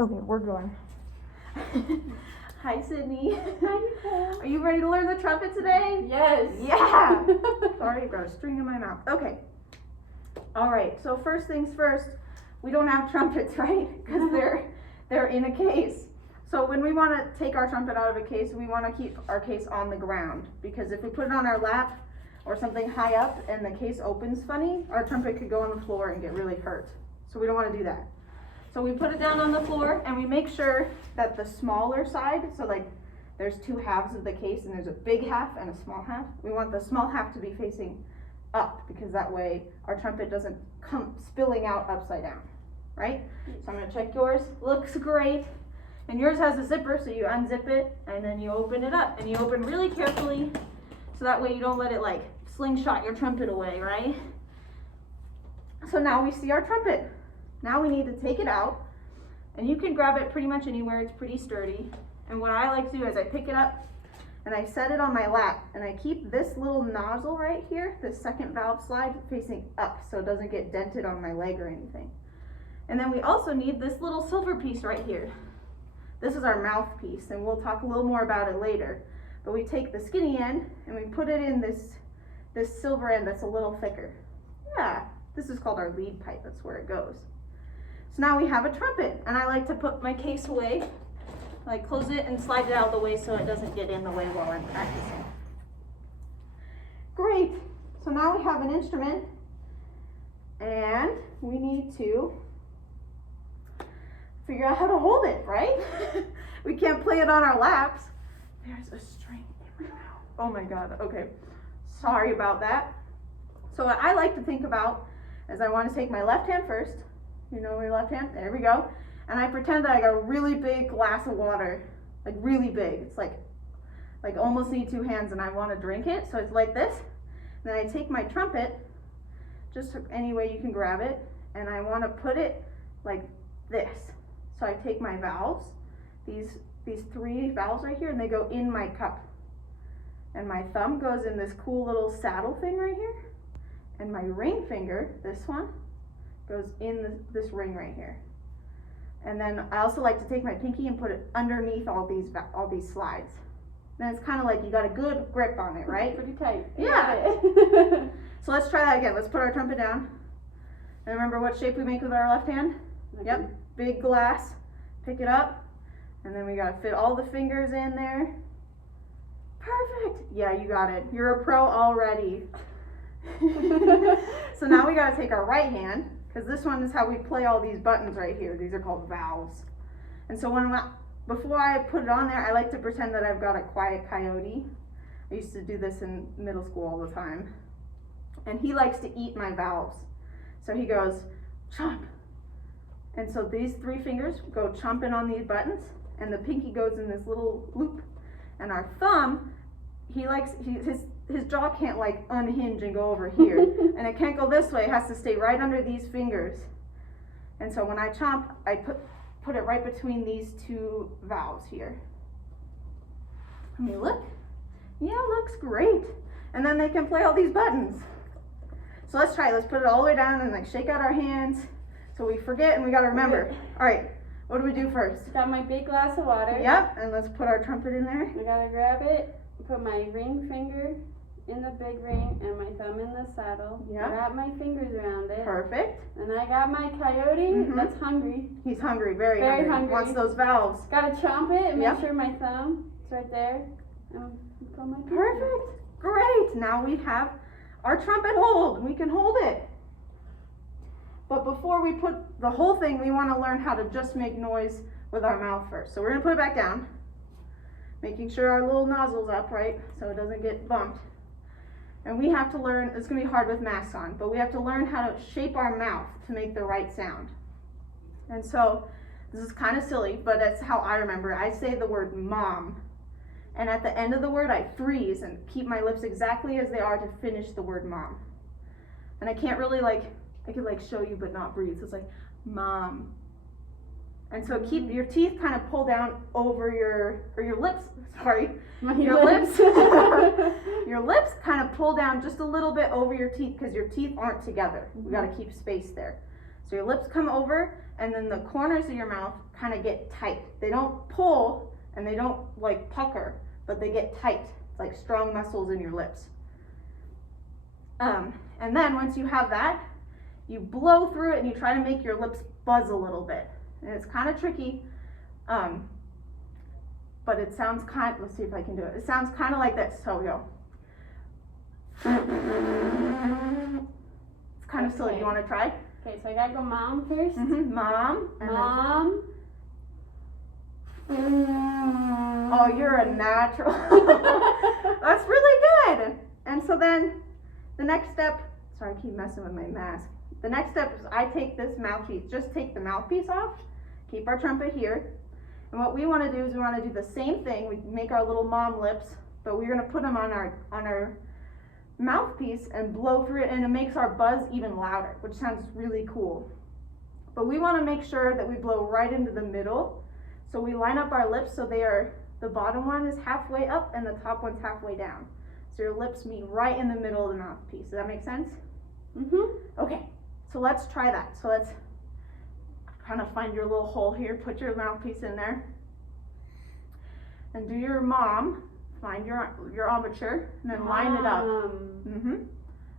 Okay, we're going. Hi, Sydney. Hi, Nicole. Are you ready to learn the trumpet today? Yes. Yeah. Sorry, I've got a string in my mouth. Okay. All right. So first things first, we don't have trumpets, right? Because they're in a case. So when we want to take our trumpet out of a case, we want to keep our case on the ground, because if we put it on our lap or something high up and the case opens funny, our trumpet could go on the floor and get really hurt. So we don't want to do that. So we put it down on the floor and we make sure that the smaller side, so like there's two halves of the case and there's a big half and a small half. We want the small half to be facing up, because that way our trumpet doesn't come spilling out upside down, right? So I'm going to check yours. Looks great. And yours has a zipper, so you unzip it and then you open it up, and you open really carefully so that way you don't let it like slingshot your trumpet away, right? So now we see our trumpet. Now we need to take it out, and you can grab it pretty much anywhere. It's pretty sturdy. And what I like to do is I pick it up and I set it on my lap, and I keep this little nozzle right here, this second valve slide, facing up so it doesn't get dented on my leg or anything. And then we also need this little silver piece right here. This is our mouthpiece, and we'll talk a little more about it later. But we take the skinny end and we put it in this silver end that's a little thicker. Yeah, this is called our lead pipe. That's where it goes. So now we have a trumpet, and I like to put my case away, like close it and slide it out of the way so it doesn't get in the way while I'm practicing. Great. So now we have an instrument, and we need to figure out how to hold it, right? We can't play it on our laps. There's a string in my mouth. Oh my God. Okay. Sorry about that. So what I like to think about is I want to take my left hand first. You know your left hand? There we go. And I pretend that I got a really big glass of water, like really big. It's like almost need two hands, and I want to drink it. So it's like this. Then I take my trumpet, just any way you can grab it, and I want to put it like this. So I take my valves, these three valves right here, and they go in my cup. And my thumb goes in this cool little saddle thing right here. And my ring finger, this one, goes in this ring right here. And then I also like to take my pinky and put it underneath all these slides. Then it's kind of like you got a good grip on it, right? Pretty tight. Yeah. So let's try that again. Let's put our trumpet down. And remember what shape we make with our left hand? Yep. Big glass. Pick it up. And then we got to fit all the fingers in there. Perfect. Yeah, you got it. You're a pro already. So now we got to take our right hand, because this one is how we play all these buttons right here. These are called valves. And so before I put it on there, I like to pretend that I've got a quiet coyote. I used to do this in middle school all the time. And he likes to eat my valves. So he goes, chomp. And so these three fingers go chomping on these buttons, and the pinky goes in this little loop. And our thumb, his jaw can't like unhinge and go over here. And it can't go this way. It has to stay right under these fingers. And so when I chomp, I put it right between these two valves here. Let me look. Yeah, looks great. And then they can play all these buttons. So let's try it. Let's put it all the way down and like shake out our hands so we forget, and we got to remember. All right, what do we do first? Got my big glass of water. Yep, and let's put our trumpet in there. I gotta grab it, put my ring finger in the big ring and my thumb in the saddle. Yep. Wrap my fingers around it. Perfect. And I got my coyote that's hungry. He's hungry, very Very hungry. hungry. Wants those valves. Gotta chomp it and make Yep. sure my thumb is right there. And put my pinky. Perfect. Great. Now we have our trumpet hold. We can hold it. But before we put the whole thing, we want to learn how to just make noise with our mouth first. So we're going to put it back down, making sure our little nozzle's up, right, so it doesn't get bumped. And we have to learn, it's going to be hard with masks on, but we have to learn how to shape our mouth to make the right sound. And so this is kind of silly, but that's how I remember. I say the word mom, and at the end of the word I freeze and keep my lips exactly as they are to finish the word mom. And I can't really I could show you but not breathe. So it's like mom. And so keep your teeth kind of pull down over your lips, sorry. Your lips your lips kind of pull down just a little bit over your teeth, because your teeth aren't together. We got to keep space there. So your lips come over, and then the corners of your mouth kind of get tight. They don't pull, and they don't like pucker, but they get tight. It's like strong muscles in your lips. And then once you have that, you blow through it and you try to make your lips buzz a little bit. And it's kind of tricky, but it sounds let's see if I can do it. It sounds kind of like this, so we go. It's kind of silly. You want to try? Okay, so I gotta go mom first. Mom. Mom. Oh, you're a natural. That's really good. And so then the next step, sorry, I keep messing with my mask. The next step is I take this mouthpiece, just take the mouthpiece off, keep our trumpet here. And what we want to do is we want to do the same thing. We make our little mom lips, but we're going to put them on our mouthpiece and blow through it, and it makes our buzz even louder, which sounds really cool. But we want to make sure that we blow right into the middle. So we line up our lips so the bottom one is halfway up and the top one's halfway down. So your lips meet right in the middle of the mouthpiece. Does that make sense? Okay, so let's try that. So let's kind of find your little hole here, put your mouthpiece in there, and do your mom. Find your armature, and then line it up.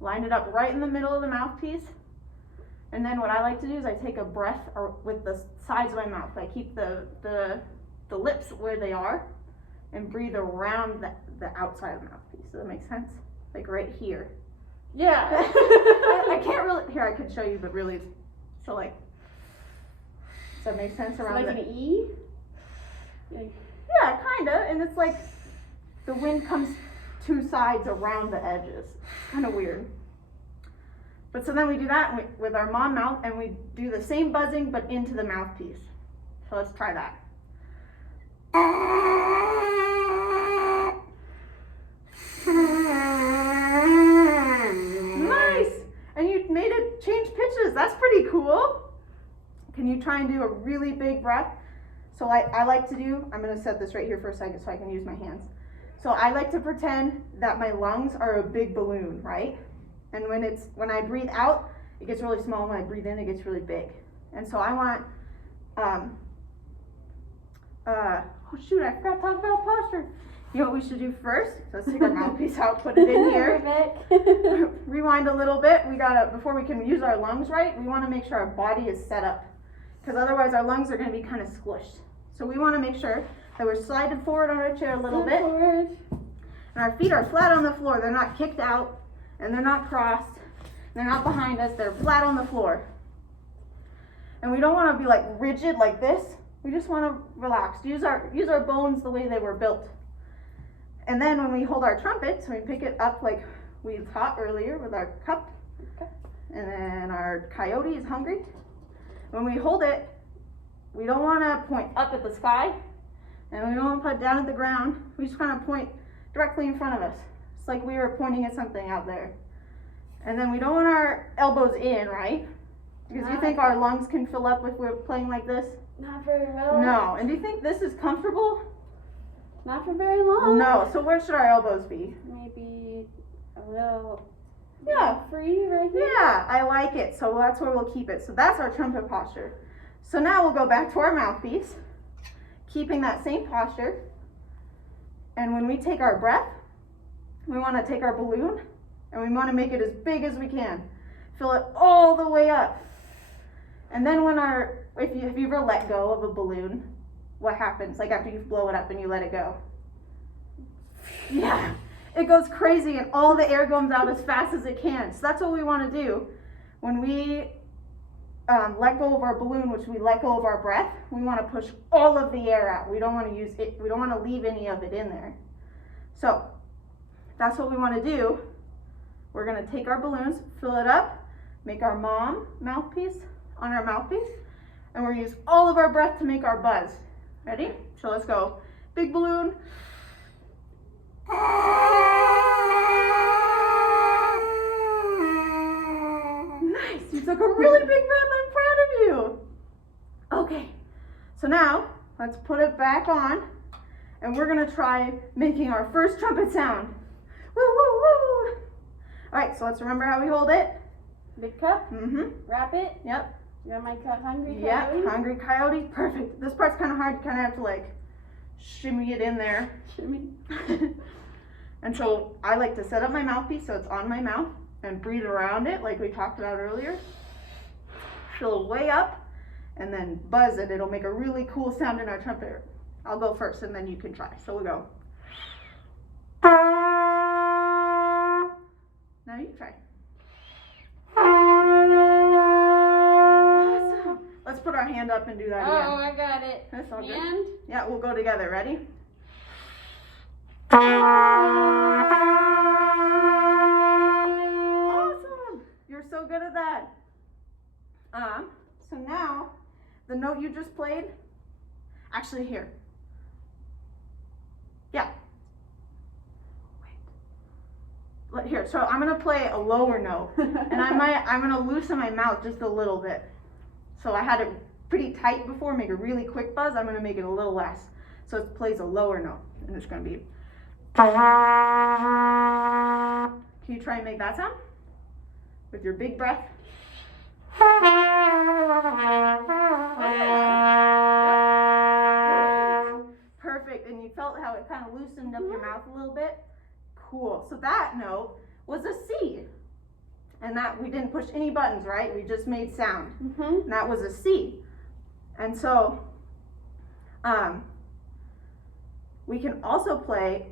Line it up right in the middle of the mouthpiece. And then what I like to do is I take a breath with the sides of my mouth. I keep the lips where they are and breathe around the outside of the mouthpiece. Does that make sense? Like right here. Yeah. I can't really, here I could show you, but really, so like, does that make sense around like an E? Yeah, kinda, and it's like the wind comes two sides around the edges. Kind of weird. But so then we do that with our mom mouth, and we do the same buzzing but into the mouthpiece. So let's try that. Nice! And you made it change pitches. That's pretty cool. Can you try and do a really big breath? So I like to do, I'm going to set this right here for a second so I can use my hands. So I like to pretend that my lungs are a big balloon, right? And when I breathe out, it gets really small. When I breathe in, it gets really big. And so I want, oh shoot, I forgot to talk about posture. You know what we should do first? So let's take our mouthpiece out, put it in here. Rewind a little bit. Before we can use our lungs right, we want to make sure our body is set up, because otherwise our lungs are going to be kind of squished. So we want to make sure that we're sliding forward on our chair a little bit. And our feet are flat on the floor. They're not kicked out, and they're not crossed. They're not behind us. They're flat on the floor. And we don't want to be like rigid like this. We just want to relax. Use our bones the way they were built. And then when we hold our trumpet, so we pick it up like we taught earlier with our cup. And then our coyote is hungry. When we hold it, we don't want to point up at the sky, and we don't want to put it down at the ground. We just kind of point directly in front of us. It's like we were pointing at something out there. And then we don't want our elbows in, right? Because you think our lungs can fill up if we're playing like this? Not very well. No. And do you think this is comfortable? Not for very long. No. So where should our elbows be? Maybe a little free right here. Yeah, I like it. So that's where we'll keep it. So that's our trumpet posture. So now we'll go back to our mouthpiece, keeping that same posture. And when we take our breath, we want to take our balloon and we want to make it as big as we can. Fill it all the way up. And then if you ever let go of a balloon, what happens? Like after you blow it up and you let it go. Yeah, it goes crazy and all the air comes out as fast as it can. So that's what we want to do. When we let go of our balloon, which we let go of our breath, we want to push all of the air out. We don't want to use it. We don't want to leave any of it in there. So that's what we want to do. We're going to take our balloons, fill it up, make our mom mouthpiece on our mouthpiece, and we're going to use all of our breath to make our buzz. Ready? So let's go. Big balloon. Nice. You took a really big breath. I'm proud of you. Okay. So now let's put it back on, and we're going to try making our first trumpet sound. Woo, woo, woo. All right. So let's remember how we hold it. Big cup. Mm-hmm. Wrap it. Yep. You got my hungry coyote? Yeah, hungry coyote, perfect. This part's kind of hard, you kind of have to like shimmy it in there. Shimmy. And so I like to set up my mouthpiece so it's on my mouth and breathe around it like we talked about earlier. Fill way up and then buzz it. It'll make a really cool sound in our trumpet. I'll go first and then you can try. So we'll go. Now you try. Awesome. Let's put our hand up and do that again. Oh, I got it. That's all good. And? Yeah, we'll go together. Ready? Awesome! You're so good at that. So now, the note you just played, actually here. Yeah. Wait. Here, so I'm gonna play a lower note, and I'm gonna loosen my mouth just a little bit. So I had it pretty tight before, make a really quick buzz. I'm gonna make it a little less. So it plays a lower note, and it's gonna be. Can you try and make that sound? With your big breath. Perfect, and you felt how it kind of loosened up your mouth a little bit? Cool, so that note was a C. And that, we didn't push any buttons, right? We just made sound. And that was a C. And so, we can also play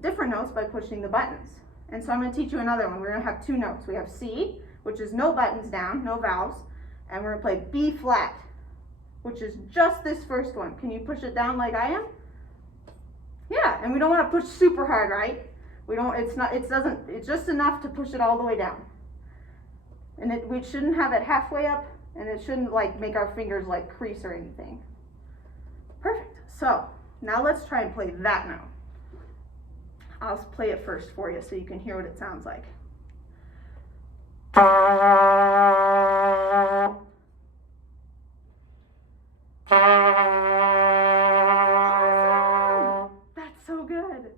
different notes by pushing the buttons. And so I'm going to teach you another one. We're going to have two notes. We have C, which is no buttons down, no vowels. And we're going to play B flat, which is just this first one. Can you push it down like I am? Yeah, and we don't want to push super hard, right? It's just enough to push it all the way down. And we shouldn't have it halfway up, and it shouldn't like make our fingers like crease or anything. Perfect. So now let's try and play that note. I'll play it first for you so you can hear what it sounds like. Awesome! That's so good.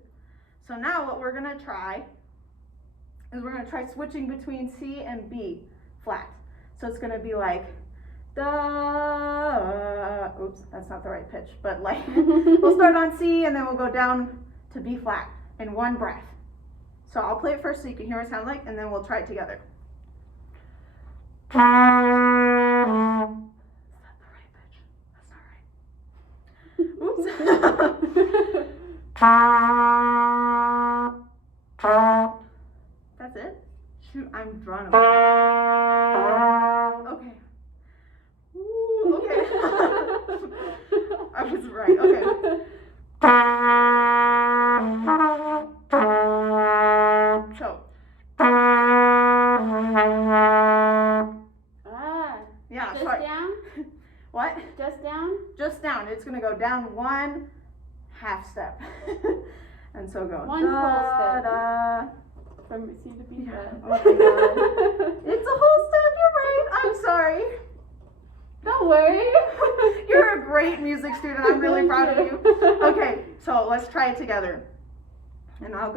So now what we're going to try is we're going to try switching between C and B flat. So it's going to be like da. Oops, that's not the right pitch, but like we'll start on C and then we'll go down to B flat in one breath. So I'll play it first so you can hear what it sounds like, and then we'll try it together. Is that the right pitch? That's not right. Oops. That's it? Shoot, I'm drawing a blank. Okay. Ooh, okay. I was right. Okay. So. Yeah, just sorry. Down? What? Just down? Just down. It's going to go down one half step. And so go. One whole step. Da. From C to B flat. Oh my God. It's a whole step. You're right. I'm sorry. Don't worry. You're a great music student. I'm really proud of you. Okay, so let's try it together. And I'll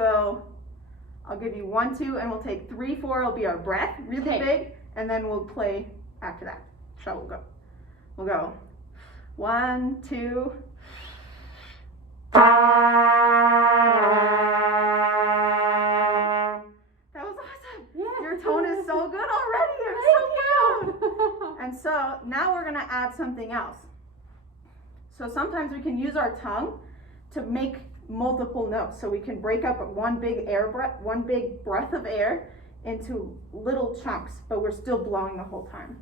give you 1, 2, and we'll take 3, 4. It'll be our breath, really big, and then we'll play after that. So we'll go. 1, 2. That was awesome. Yeah. Your tone is so good already. You're so cute. And so now we're gonna add something else. So sometimes we can use our tongue to make multiple notes. So we can break up one big breath of air into little chunks, but we're still blowing the whole time.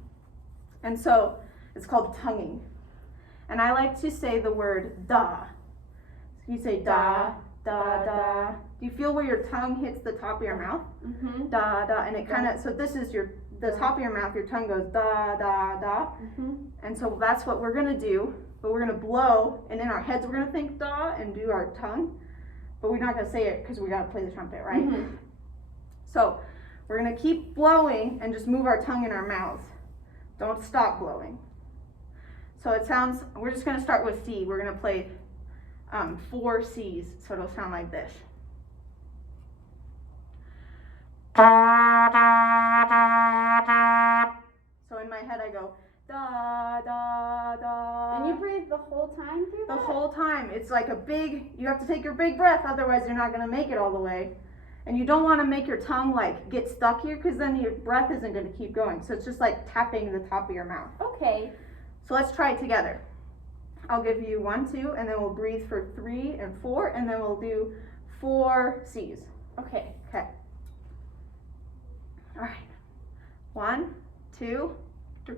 And so it's called tonguing. And I like to say the word da. So you say da, da, da. Do you feel where your tongue hits the top of your mouth? Mm-hmm. Da, da, and it kind of, so this is the top of your mouth, your tongue goes da, da, da. Mm-hmm. And so that's what we're gonna do, but we're gonna blow, and in our heads we're gonna think da and do our tongue, but we're not gonna say it because we gotta play the trumpet, right? Mm-hmm. So we're gonna keep blowing and just move our tongue in our mouths. Don't stop blowing. So it sounds, we're just gonna start with C. We're gonna play 4 C's, so it'll sound like this. So in my head I go da the whole time through The that? whole time. It's like you have to take your big breath, otherwise you're not gonna make it all the way. And you don't wanna make your tongue like get stuck here, because then your breath isn't gonna keep going. So it's just like tapping the top of your mouth. Okay. So let's try it together. I'll give you 1, 2, and then we'll breathe for 3 and 4, and then we'll do 4 C's. Okay. Okay. All right. 1, 2, 3.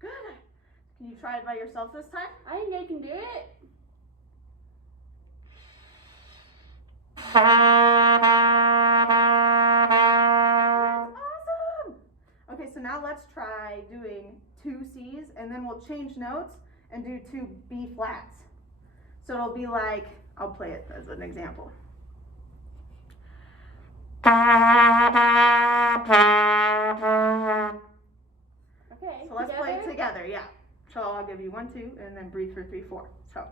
Good. Can you try it by yourself this time? I think I can do it. Awesome. Okay, so now let's try doing 2 C's, and then we'll change notes and do 2 B flats. So it'll be like, I'll play it as an example. Okay. So let's play it together, yeah. So I'll give you 1, 2, and then breathe for 3, 4. So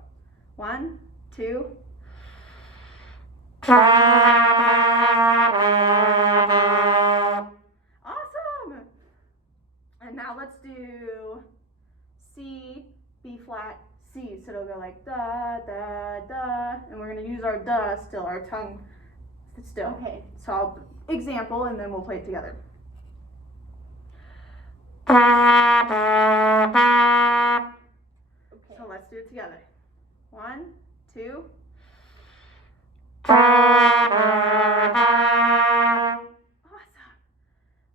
1, 2. Awesome. And now let's do C, B flat, C. So it'll go like da, da, da. And we're going to use our da still, our tongue still. Okay. So I'll example, and then we'll play it together. Okay. So let's do it together. 1, 2. Awesome.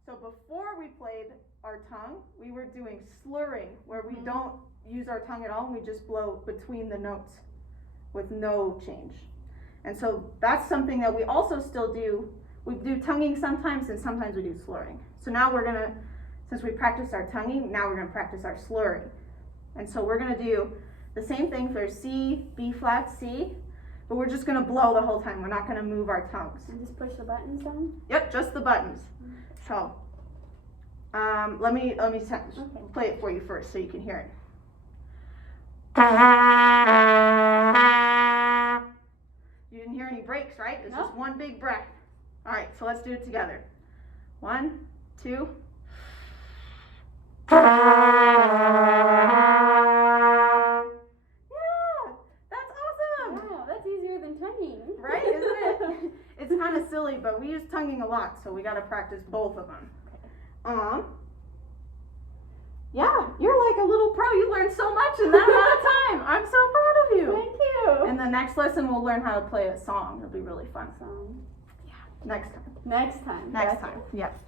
So before we played our tongue, we were doing slurring, where we don't use our tongue at all, and we just blow between the notes with no change. And so that's something that we also still do. We do tonguing sometimes, and sometimes we do slurring. So now we're gonna, since we practiced our tonguing, now we're gonna practice our slurring. And so we're gonna do the same thing for C, B flat, C, but we're just gonna blow the whole time. We're not gonna move our tongues. And just push the buttons down? Yep, just the buttons. So, let me play it for you first so you can hear it. You didn't hear any breaks, right? It's just one big breath. All right, so let's do it together. 1, 2. Yeah, that's awesome. Wow, that's easier than tonguing. Right, isn't it? It's kind of silly, but we use tonguing a lot, so we got to practice both of them. Yeah, you're like a little pro. You learned so much in that amount of time. I'm so proud of you. Thank you. And the next lesson, we'll learn how to play a song. It'll be really fun. Awesome. Next time. Next time. Next Gotcha. time. Yep.